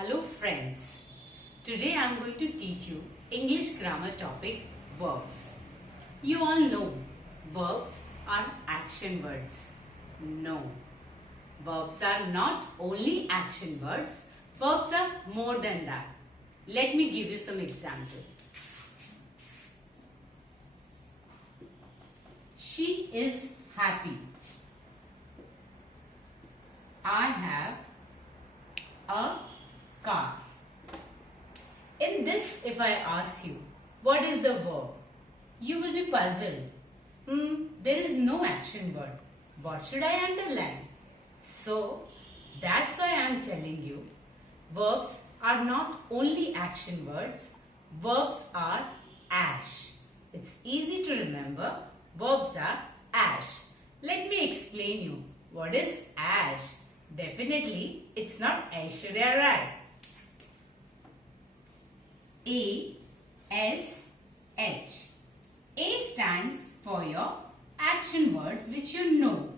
Hello friends, today I am going to teach you English grammar topic verbs. You all know verbs are action words. No, verbs are not only action words, verbs are more than that. Let me give you some example. She is happy. I have a car. In this, if I ask you, what is the verb? You will be puzzled. There is no action word. What should I underline? So, that's why I am telling you, verbs are not only action words, verbs are ash. It's easy to remember, verbs are ash. Let me explain you, what is ash? Definitely, it's not Aishwarya Rai. A-S-H. A stands for your action words which you know.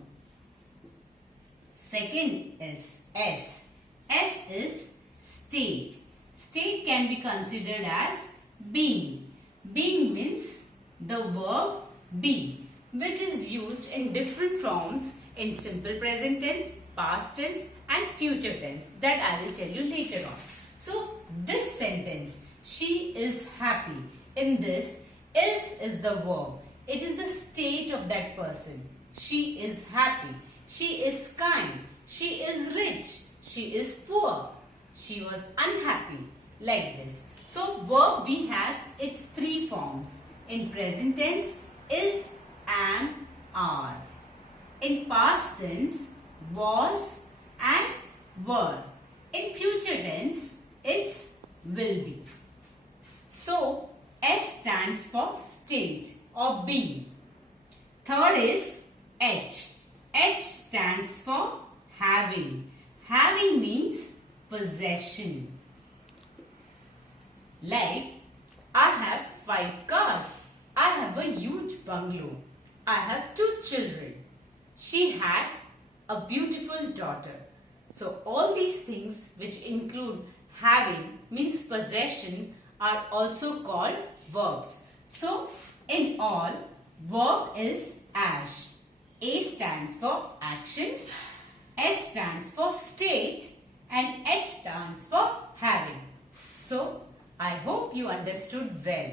Second is S. S is state. State can be considered as being. Being means the verb be, which is used in different forms in simple present tense, past tense and future tense. That I will tell you later on. So this sentence, she is happy. In this, is the verb. It is the state of that person. She is happy. She is kind. She is rich. She is poor. She was unhappy. Like this. So verb B has its three forms. In present tense, is, am, are. In past tense, was and were. In future tense, it's will be. So, S stands for state or being. Third is H. H stands for having. Having means possession. Like, I have 5 cars. I have a huge bungalow. I have 2 children. She had a beautiful daughter. So, all these things which include having means possession are also called verbs. So, in all, verb is ash. A stands for action, S stands for state and H stands for having. So, I hope you understood well.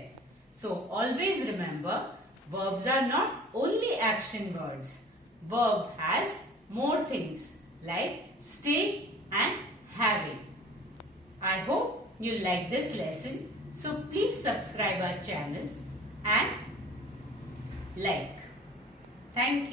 So, always remember, verbs are not only action words. Verb has more things like state and having. I hope you like this lesson. So please subscribe our channels and like. Thank you.